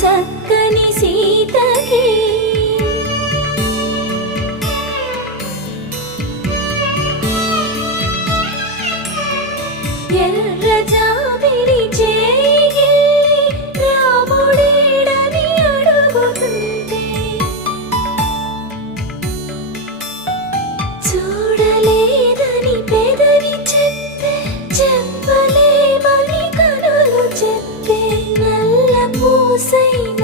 చక్కని సీతకి ఎర్ర జాబిలి చేయి రాముడేడని అడుగుతుంటే చూడలేదని పెదవి చెప్పే చెప్పలేమని కనులు చెప్పే నల్ల పూసైన